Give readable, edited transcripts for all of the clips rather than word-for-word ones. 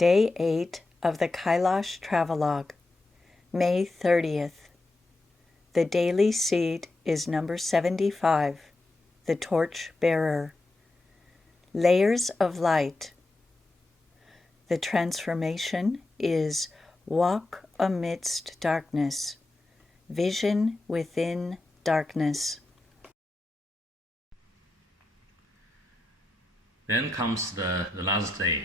Day 8 of the Kailash Travelogue, May 30th. The daily seed is number 75, the torch bearer. Layers of light. The transformation is walk amidst darkness, vision within darkness. Then comes the last day.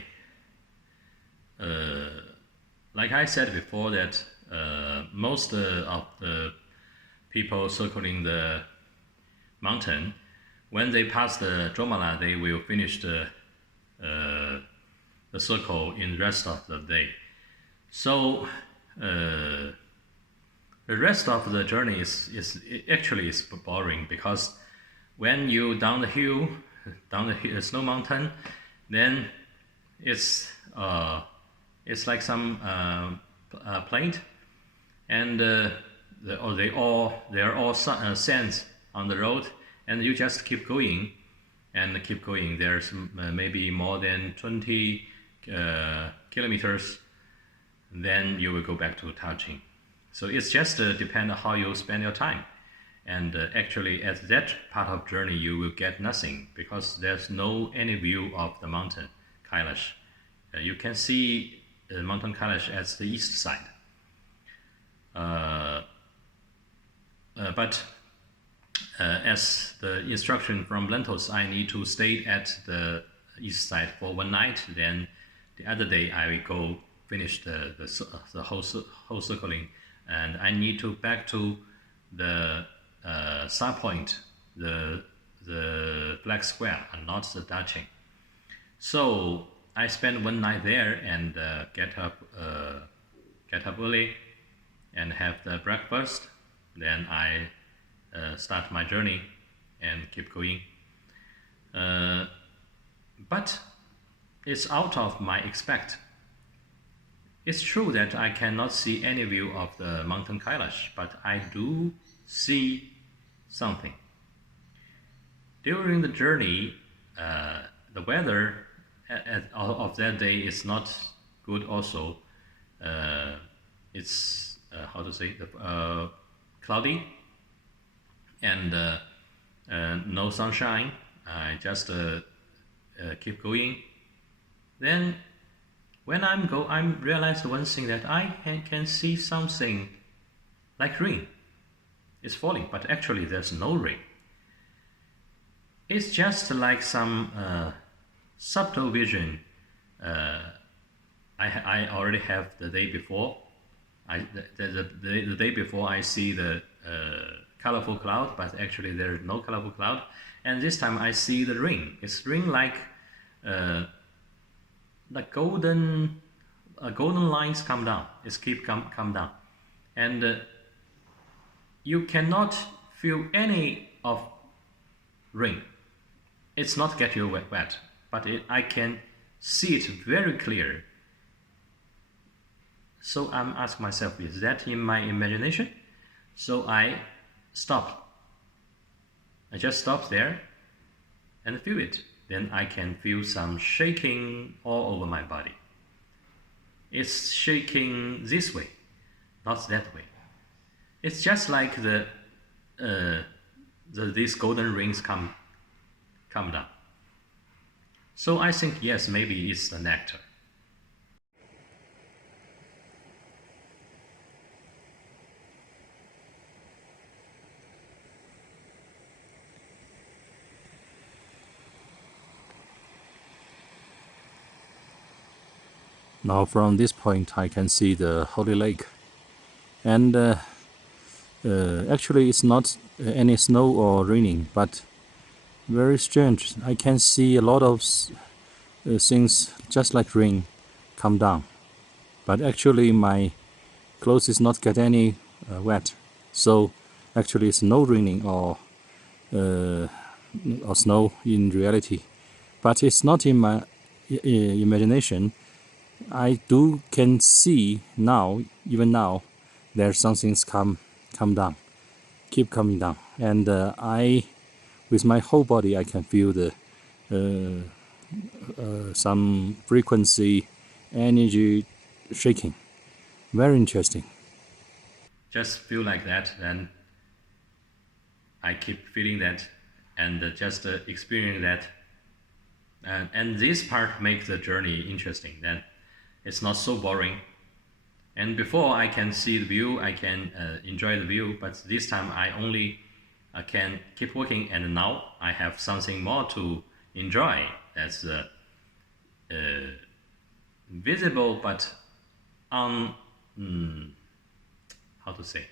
Like I said before, that most of the people circling the mountain, when they pass the Jomala, they will finish the circle in the rest of the day. So the rest of the journey is actually boring, because when you down the hill, snow mountain, then it's like some plate, and there are all sands on the road, and you just keep going and keep going. There's maybe more than 20 kilometers, then you will go back to Tajing. So it's just depend on how you spend your time. And actually at that part of journey you will get nothing, because there's no any view of the mountain Kailash. You can see mountain Kailash at the east side. But as the instruction from Lentos, I need to stay at the east side for one night. Then the other day I will go finish the whole circling, and I need to back to the start point, the black square, and not the Dacheng. So I spend one night there and get up early and have the breakfast. Then I start my journey and keep going. But it's out of my expect. It's true that I cannot see any view of the mountain Kailash, but I do see something. During the journey, the weather of that day is not good also. It's cloudy, and no sunshine. I just keep going. Then when I realized one thing, that I can see something like rain. It's falling, but actually there's no rain. It's just like some subtle vision I already have the day before. The day before I see the colorful cloud, but actually there's no colorful cloud. And this time I see the rain. It's rain like golden lines come down. It's keep come down, and you cannot feel any of rain. It's not get you wet, but I can see it very clear. So I'm asking myself, is that in my imagination? So I stopped. I just stopped there and feel it. Then I can feel some shaking all over my body. It's shaking this way, not that way. It's just like these golden rings come down. So I think, yes, maybe it's the nectar. Now from this point I can see the Holy Lake, and actually it's not any snow or raining, but very strange. I can see a lot of things just like rain come down, but actually my clothes is not get any wet. So actually it's no raining or snow in reality, but it's not in my imagination. I can see now, even now, there's something's come down, keep coming down, and with my whole body, I can feel the some frequency energy shaking. Very interesting. Just feel like that, then I keep feeling that and just experience that. And this part makes the journey interesting. Then it's not so boring. And before I can see the view, I can enjoy the view, but this time I only can keep working, and now I have something more to enjoy. That's visible, but on how to say?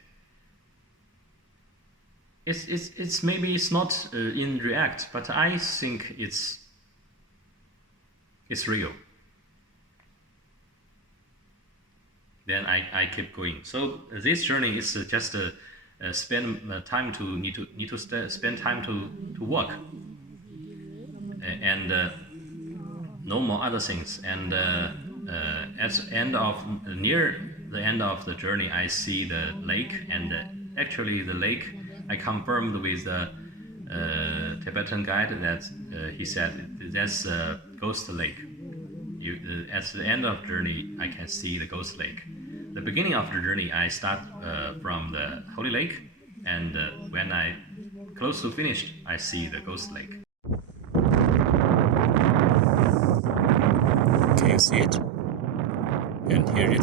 It's maybe it's not in React, but I think it's real. Then I keep going. So this journey is just spend time to spend time to work and no more other things. And at the end of near the end of the journey, I see the lake, and actually the lake I confirmed with the Tibetan guide that he said that's a ghost lake. At the end of the journey, I can see the ghost lake. The beginning of the journey, I start from the holy lake, and when I close to finished, I see the ghost lake. Can you see it? And hear it?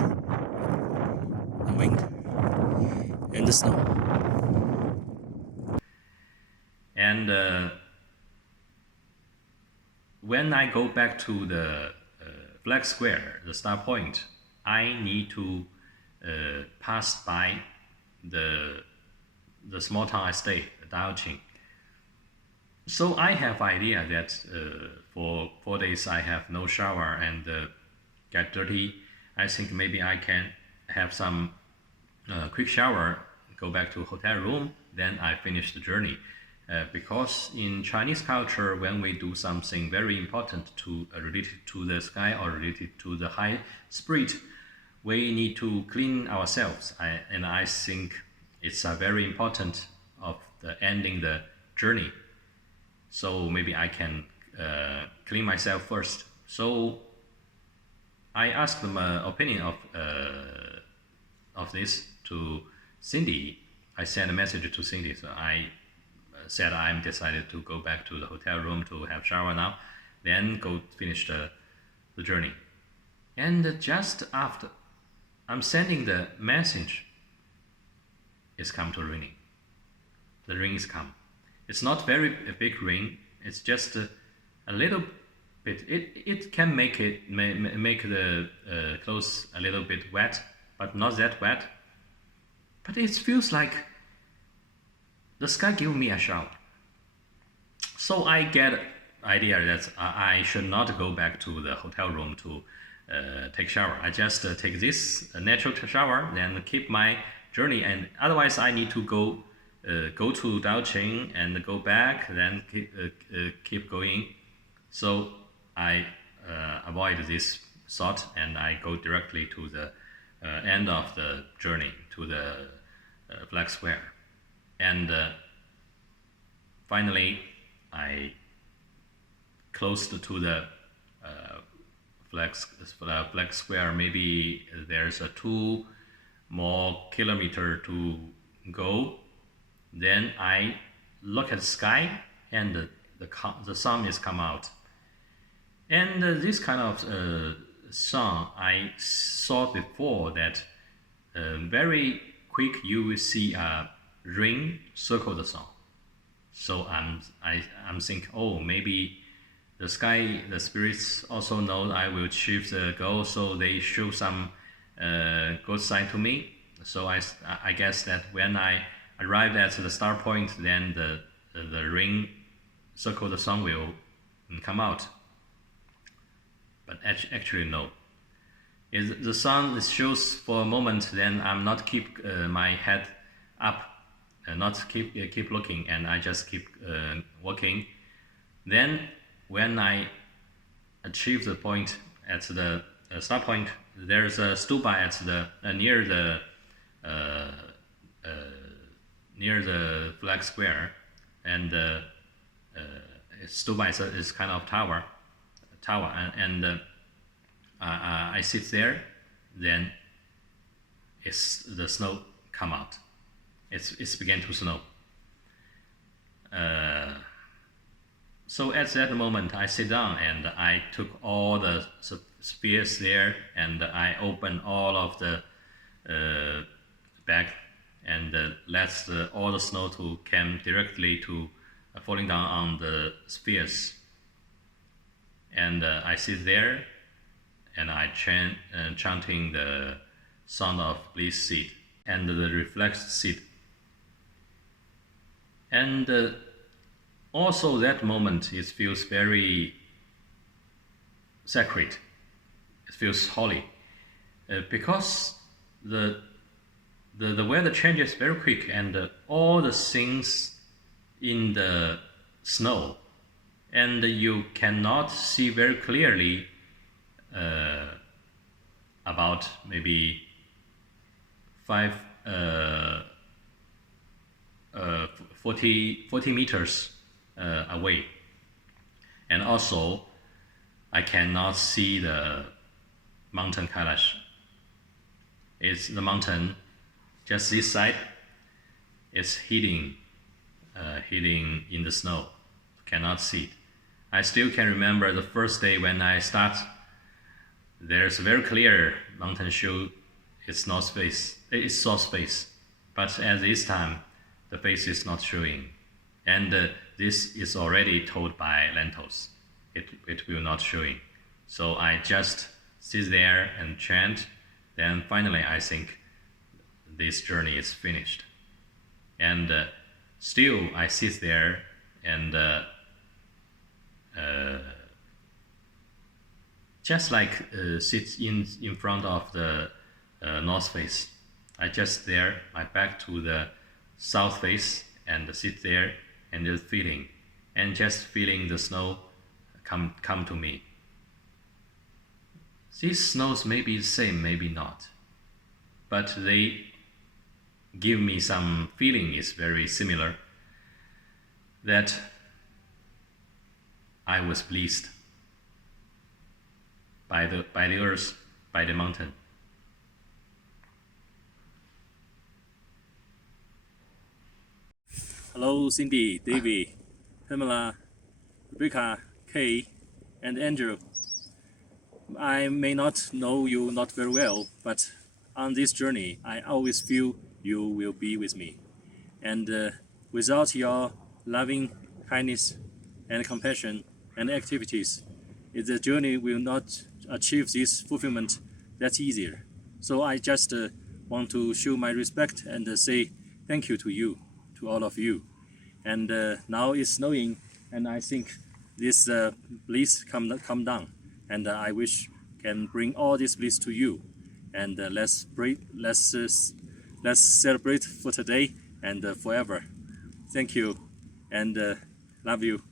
The wind and the snow. And when I go back to the flag square, the star point, I need to pass by the small town I stay, Daoqing. So I have idea that for 4 days I have no shower and get dirty. I think maybe I can have some quick shower, go back to hotel room, then I finish the journey. Because in Chinese culture, when we do something very important to related to the sky or related to the high spirit, we need to clean ourselves. And I think it's very important of the ending the journey. So maybe I can clean myself first. So I asked them opinion of this to Cindy. I sent a message to Cindy. So I said I'm decided to go back to the hotel room to have shower now, then go finish the journey. And just after I'm sending the message, it's come to raining. The rain is come. It's not very a big rain. It's just a little bit. It can make the clothes a little bit wet, but not that wet. But it feels like the sky give me a shower. So I get idea that I should not go back to the hotel room to take shower. I just take this natural shower, then keep my journey. And otherwise, I need to go to Daoqing and go back, then keep going. So I avoid this thought, and I go directly to the end of the journey to the flag square. And finally, I closed to the flag square. Maybe there's a 2 more kilometer to go. Then I look at the sky, and the sun is come out. And this kind of sun I saw before that very quick you will see a ring circle the sun. So I'm thinking, oh, maybe the sky, the spirits also know I will achieve the goal, so they show some good sign to me. So I guess that when I arrive at the star point, then the ring circle the sun will come out. But actually no. If the sun shows for a moment, then I'm not keep my head up, not keep looking, and I just keep walking. Then when I achieve the point at the start point, there's a stupa at the near the flag square, and stupa is kind of tower, and I sit there, then the snow come out. It's began to snow. So at that moment, I sit down and I took all the spears there, and I opened all of the bag and let all the snow to come directly to falling down on the spears. And I sit there and I chanting the sound of bliss seed and the reflex seed. And also that moment, it feels very sacred. It feels holy because the weather changes very quick, and all the things in the snow, and you cannot see very clearly about maybe 40 meters away. And also I cannot see the mountain Kailash. It's the mountain just this side. It's hidden in the snow. Cannot see it. I still can remember the first day when I start. There's a very clear mountain show its north face, its south face, but at this time the face is not showing, and this is already told by lentils. It will not showing. So I just sit there and chant. Then finally I think this journey is finished, and still I sit there and just like sit in front of the north face. I just there, my back to the south face, and sit there and just feeling the snow come to me. These snows may be the same, maybe not, but they give me some feeling is very similar, that I was blessed by the earth, by the mountain. Hello, Cindy, David, Pamela, Rebecca, Kay, and Andrew. I may not know you not very well, but on this journey, I always feel you will be with me. And without your loving kindness and compassion and activities, the journey will not achieve this fulfillment that easier. So I just want to show my respect and say thank you to you, to all of you. And now it's snowing, and I think this bliss come down, and I wish can bring all this bliss to you. And let's celebrate for today and forever. Thank you, and love you.